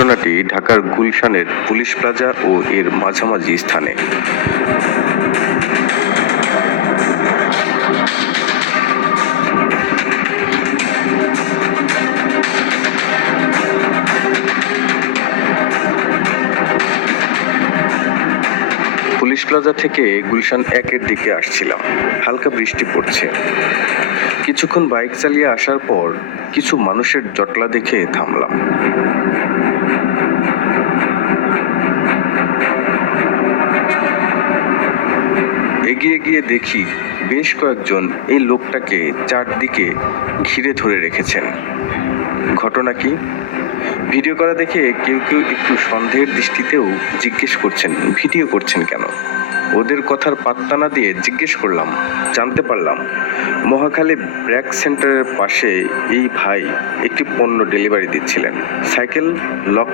ঘটনাটি ঢাকার গুলশানের পুলিশ প্লাজা ও এর মাঝামাঝি স্থানে। পুলিশ প্লাজা থেকে গুলশান 1-এর দিকে আসছিলাম। হালকা বৃষ্টি পড়ছে। কিছুক্ষণ বাইক চালিয়ে আসার পর কিছু মানুষের জটলা দেখে থামলাম। এগিয়ে গিয়ে দেখি বেশ কয়েকজন এই লোকটাকে চারদিকে ঘিরে ধরে রেখেছেন। ঘটনা কি? ভিডিও করা দেখে কেউ কেউ একটু সন্দেহের দৃষ্টিতেও জিজ্ঞেস করছেন, ভিডিও করছেন কেন? ওদের কথার পাত্তা না দিয়ে জিজ্ঞেস করলাম, জানতে পারলাম মহাখালী ব্র্যাক সেন্টারের পাশে এই ভাই একটি পণ্য ডেলিভারি দিচ্ছিলেন। Cycle lock